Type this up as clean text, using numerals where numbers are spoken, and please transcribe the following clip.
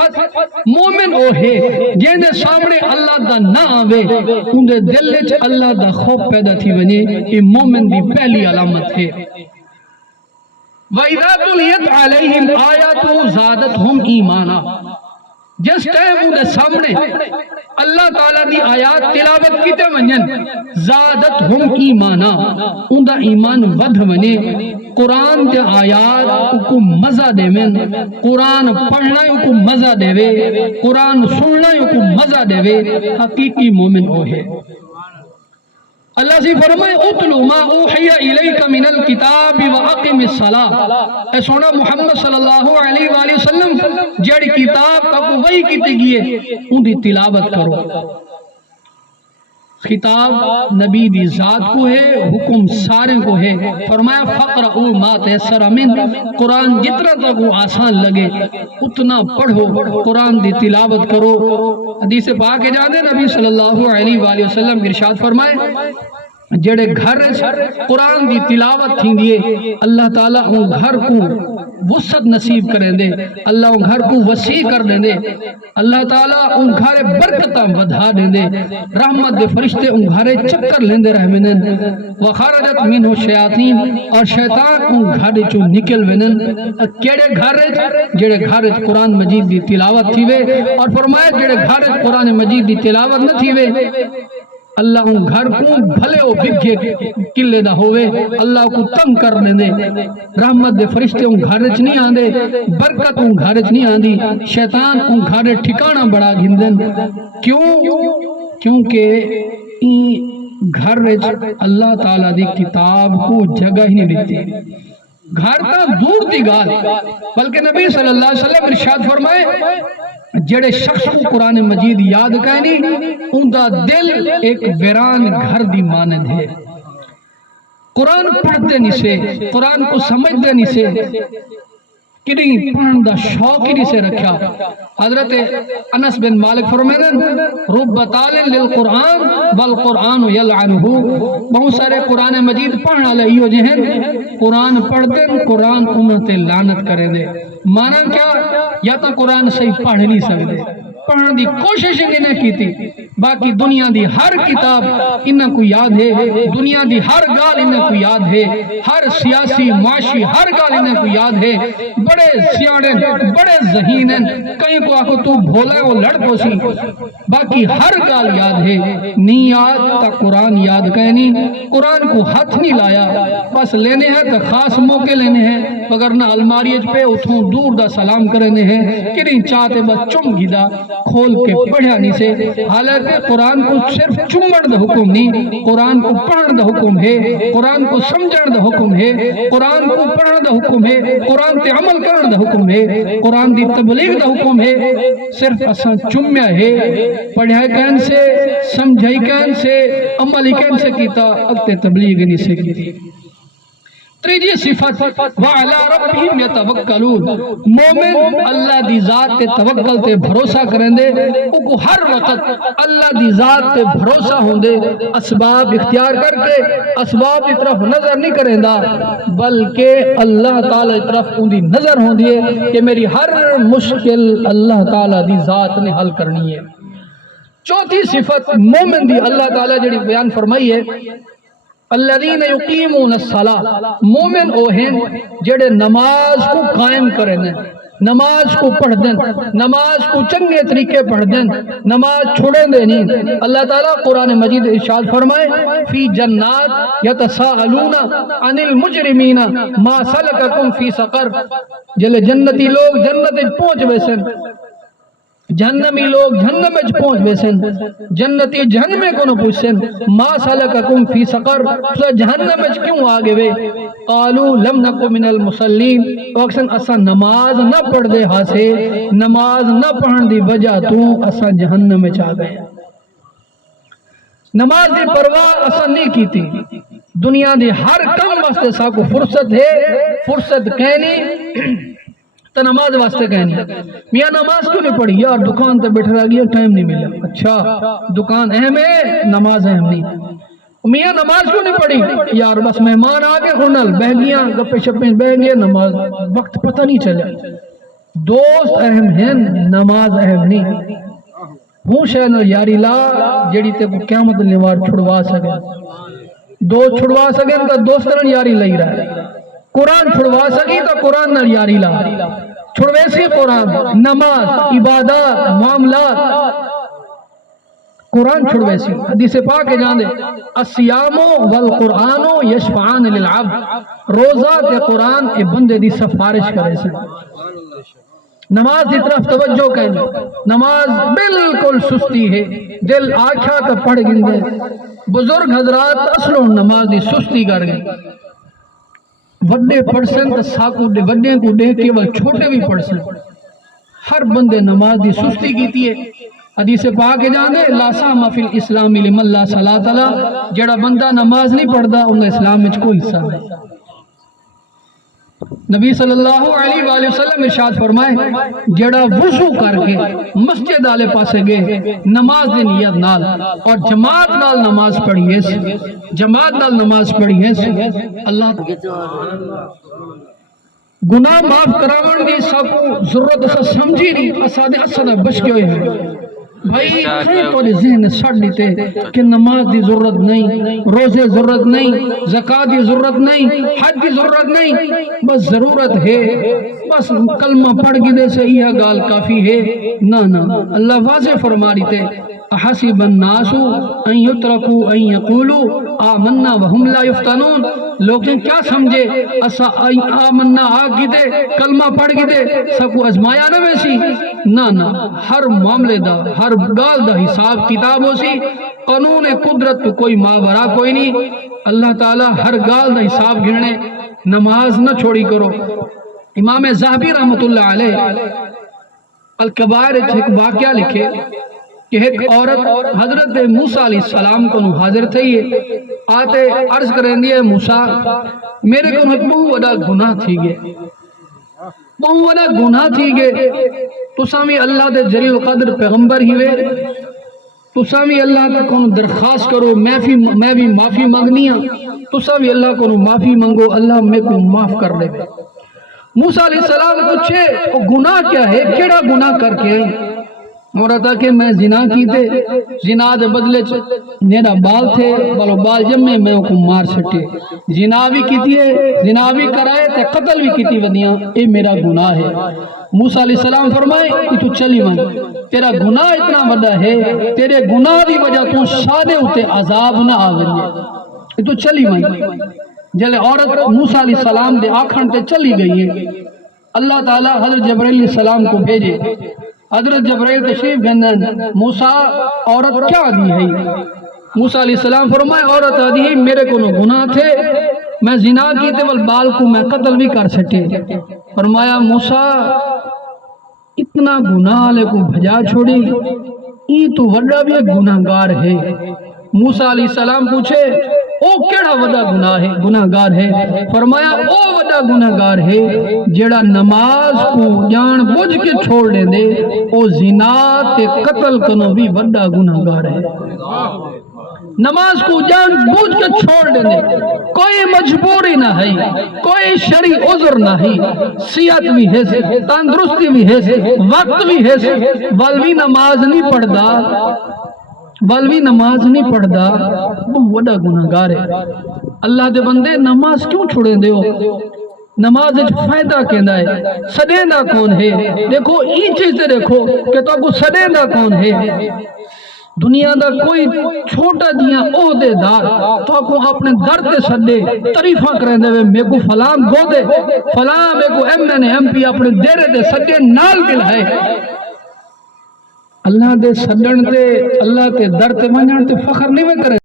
صفت مومن وہ ہے جن سامنے اللہ دا نہ آوے ان دے دل وچ اللہ دا خوف پیدا تھی ونے، یہ مومن دی پہلی علامت ہے۔ وَإِذَا تُلِيَتْ عَلَيْهِمْ آيَاتُهُ زَادَتْهُمْ ایمانا، جس ٹائم ان دے سامنے اللہ تعالیٰ دی آیات تلاوت کیتے ونجن زادتہم ایمانا، ان دا ایمان ودھ ونے۔ قرآن دے آیات کو مزہ دے من، قرآن پڑھنا کو مزہ دے وے، قرآن سننا کو مزہ دے وے، حقیقی مومن ہو ہے۔ اللہ سے فرمائے اتلو ما اوحی الیک من الکتاب واقم الصلاۃ، اے سونا محمد صلی اللہ علیہ وآلہ وسلم جڑی کتاب کا وحی کیتی گئی ان دی تلاوت کرو۔ خطاب نبی دی ذات کو ہے، حکم سارے کو ہے۔ فرمایا فقرؤ ما تیسر من، قرآن جتنا تک وہ آسان لگے اتنا پڑھو، قرآن دی تلاوت کرو۔ حدیث پاک ہے جانے نبی صلی اللہ علیہ وآلہ وسلم ارشاد فرمائے جڑے گھر قرآن دی تلاوت تھی دیئے اللہ تعالیٰ ان گھر کو وسعت نصیب کریں دے، اللہ ان گھر کو وسیع کر دیں دے، اللہ تعالیٰ ان گھر برکتاں بدھا دیں دے، رحمت دے فرشتے ان گھر چکر لیں دے رحمنن، وخارجت منہ الشیاطین، اور شیطان ان گھر چو نکل ونن۔ کیڑے گھر جڑے گھر قرآن مجید دی تلاوت تھی وے، اور فرمایا جڑے گھر قرآن مجید دی تلاوت نہ تھی وے اللہ ان گھر کو بھلے ہو بھگے کلے دا ہوئے، اللہ کو تنگ کر دے، رحمت دے فرشتے ان گھر چ نہیں آندے، برکت ان گھر چ نہیں آندی، شیطان ان گھر ٹھکانہ بڑا گھندن۔ کیونکہ گھر اللہ تعالیٰ دی کتاب کو جگہ ہی نہیں دیتی، گھر تا دور دی گال، بلکہ نبی صلی اللہ علیہ وسلم ارشاد فرمائے جڑے شخص کو قرآن مجید یاد کہنی ان دا دل ایک ویران گھر دی مانند ہے۔ قرآن پڑھتے نہیں سے، قرآن کو سمجھتے نہیں سے، کدیں پڑھن دا شوق ہی نہیں سے رکھا۔ حضرت انس بن مالک فرمائیں رب طال للقرآن والقرآن یلعنہ، بہت سارے قرآن مجید پڑھنا لئیو جہن قرآن پڑھتے قرآن امت لعنت کرے دے۔ مانا کیا؟ یا تو قرآن صحیح پڑھ نہیں سکتے، پڑھنے دی کوشش انہیں کی تھی، باقی دنیا دی ہر کتاب انہیں کو یاد ہے، دنیا دی ہر گال انہیں کو یاد ہے، ہر سیاسی معاشی ہر گال انہیں کو یاد ہے، بڑے سیاڑیں بڑے ذہین ہیں، کہیں کو آکو تو بھولا ہے وہ لڑ کو سی، باقی ہر گال یاد ہے، نہیں یاد تا قرآن یاد کہنی، قرآن کو ہاتھ نہیں لایا، بس لینے ہیں تو خاص موقع لینے ہیں، وگرنہ الماریج پہ اتھوں دور دا سلام کرنے ہیں، کنہیں چاہتے بس چم گیدہ کھول کے پڑھیا نہیں سے۔ حالانکہ قرآن کو صرف چمڑ دا حکم نہیں، قرآن کو پڑھن دا حکم ہے، قرآن کو سمجھن دا حکم ہے، قرآن کو پڑھن دا حکم ہے، قرآن تے عمل کرن دا حکم ہے، قرآن دی تبلیغ دا حکم ہے۔ صرف اساں چمیا ہے، پڑھیا کہن سے، سمجھائی کہن سے، عملی کہن سے کیتا، اگتے تبلیغ نہیں سے کیتی۔ تریجی صفت وَعَلَىٰ رَبِّهِمْ يَتَوَكَّلُونَ، مومن اللہ دی ذات تے توکل تے بھروسہ کریں دے، ان کو ہر وقت اللہ دی ذات تے بھروسہ ہوں دے، اسباب اختیار کر کے اسباب کی طرف نظر نہیں کریں دا، بلکہ اللہ تعالیٰ کی طرف ان دی نظر ہوں دیئے کہ میری ہر مشکل اللہ تعالیٰ دی ذات نے حل کرنی ہے۔ چوتھی صفت مومن دی اللہ تعالیٰ جڑی بیان فرمائی ہے الذین یقیمون الصلاۃ، مومن او ہیں جڑے نماز کو قائم کریں، نماز کو پڑھ دیں، نماز کو چنگے طریقے پڑھ دیں، نماز چھوڑیں دے نہیں۔ اللہ تعالیٰ قرآن مجید ارشاد فرمائے فی جنات یتساءلون عن المجرمین ما سلککم فی سقر، جلے جنتی لوگ جنت پہنچ بیسن، جہنمی لوگ جہنم میں پہنچ بیسن، جنتی جہنم میں کونو پوچھسن ما سلککم فی سقر، جہنم میں کیوں آگے وے؟ قالو لم نکو من المصلین، اکسن اسا نماز نہ پڑھ دے ہاسے، نماز نہ پڑھن دی وجہ تو اسا جہنم میں چاہ گئے۔ نماز دی پرواہ اسا نہیں کی تھی، دنیا دی ہر کم واسطے سا کو فرصت ہے، فرصت کہنی تو نماز واسطے کہنی، میاں نماز کیوں نہیں پڑھی؟ یار دکان تے بیٹھ رہا گیا ٹائم نہیں ملا، اچھا دکان اہم ہے نماز اہم نہیں۔ میاں نماز کیوں نہیں پڑھی؟ یار بس مہمان آگے ہنل بہ گیا، گپے شپیں بہ گیا، نماز وقت پتہ نہیں چلے۔ دوست اہم ہیں نماز اہم نہیں. ہوں شاید یاری لا جڑی تے کو قیامت لیوار چھڑوا سکے. دوست چھڑوا سکے تو دوست نال یاری لئی رہا ہے. قرآن چھڑوا سکی تو قرآن نال یاری لا. چھڑوے سی قرآن، نماز، عبادات، معاملات قرآن چھڑوے سی. حدیث پاک ہے جاندے الصیام والقرآن یشفعان للعبد، روزہ تے قرآن اے بندے دی سفارش کرے سی. نماز دی طرف توجہ کریں. نماز بالکل سستی ہے. دل آکھا تو پڑھ گندے. بزرگ حضرات اصلوں نماز دی سستی کر گئے. وڈے پرسنٹ ساکو دے وڈے کو دے کیول چھوٹے بھی پرسنٹ ہر بندے نماز دی سستی کیتی ہے. حدیث پاک جانے لا سام فی الاسلام لمن لا صلاۃ له، جڑا بندہ نماز نہیں پڑھدا انہاں اسلام وچ کوئی حصہ نہیں. نبی صلی اللہ علیہ وآلہ وسلم ارشاد فرمائے جڑا وضو کر کے مسجد والے پاسے گئے نماز دی نیت نال اور جماعت نال نماز پڑھی ہے، جماعت نال نماز پڑھی ہے، اللہ گناہ معاف کراون دی سب ضرورت اسا سمجھی نہیں. اسادے اسدا بچ کے ہوئے ہیں بھائی. کہیں تو ذہن سڑ لیتے کہ نماز دی ضرورت نہیں، روزے ضرورت نہیں، زکاة دی ضرورت نہیں، حج دی ضرورت نہیں، بس ضرورت ہے بس کلمہ پڑھ کے دے سے یہ گال کافی ہے. نا نا، اللہ واضح فرما رہی تھے احسب الناس ان یترکوا ان یقولوا آمنا وهم لا یفتنون. لوگ کیا سمجھے اسا آمنا آگی دے کلمہ پڑھ گی دے سب کو ازمایا نہ ویسی. نا نا، ہر معاملے دا ہر گال دا حساب کتاب ہو سی. قانون قدرت تو کوئی ماورا کوئی نہیں. اللہ تعالی ہر گال دا حساب گھنے. نماز نہ چھوڑی کرو. امام زاہبی رحمت اللہ علیہ الکبائر ایک واقعہ لکھے کہ ایک عورت حضرت موسیٰ علیہ السلام کو حاضر تھی ہے. آتے عرض کریں دیئے موسیٰ میرے کو بہت بڑا گناہ تھی گئے، بہت بڑا گناہ تھی گئے. تو سامی اللہ دے جلیل قدر پیغمبر ہی وے، تو سامی اللہ تے کون درخواست کرو میں بھی معافی مانگنی ہاں. تو سامی اللہ کو معافی مانگو اللہ میں کو معاف کر دے. موسیٰ علیہ السلام پوچھے وہ گناہ کیا ہے، کیڑا گناہ کر کے آئی؟ مورتا کہ میں زنا کی تے زنا دے بدلے میرا بال تھے بلو بال جمے میں کو مار سٹے. زنا بھی کیتی ہے، زنا بھی کرائے تے قتل بھی کیتی ودیاں، اے میرا گناہ ہے. موسیٰ علیہ السلام فرمائے کہ تو چلی من، تیرا گناہ اتنا بڑا ہے تیرے گناہ دی وجہ تو سادے ہوتے عذاب نہ آگئے. تو چلی من. جلے عورت موسیٰ علیہ السلام دے آکھن تے چلی گئی ہے. اللہ تعالیٰ حضرت جبرائیل علیہ السلام کو بھیجے. حضرت جبرائیل تشریف گندن موسیٰ عورت کیا دی ہے؟ موسیٰ علیہ السلام فرمائے عورت دی ہے میرے کو گناہ تھے، میں زنا کی تے والبال کو میں قتل بھی کر سکے. فرمایا موسیٰ اتنا گناہ لے کو بھجا چھوڑی، ای تو وڈا بھی ایک گناہگار ہے. موسیٰ علیہ السلام پوچھے او کیڑا وڈا گناہگار ہے؟ فرمایا او وڈا گناہگار ہے جیڑا نماز کو جان بوجھ کے چھوڑ دے دے، او زنا تے قتل کنو بھی وڈا گناہگار ہے. نماز کو جان بوجھ کے چھوڑ دے دے، کوئی مجبوری نہ ہے، کوئی شرعی عذر نہ ہے، صحت بھی ہے، تندرستی بھی ہے، وقت بھی ہے، ولوی نماز نہیں پڑھدا، ولوی نماز نہیں پڑھدا، وہ بڑا گناہگار ہے. اللہ دے بندے نماز کیوں چھوڑیں دے ہو؟ نماز فائدہ کہندا ہے، سڈیندا کون ہے؟ دیکھو این چیز تے دیکھو کہ تو کو سڈیندا کون ہے. دنیا دا کوئی چھوٹا دیاں عہدے دار تو کو اپنے در تے سڈے تعریفاں کریں دے میں کو فلاں گو دے فلاں میں کو ایم پی اپنے دیرے دے سڈے نال مل ہے. اللہ دے سڈن تے اللہ تے در تے ونجن تے فخر نہیں میں کرے.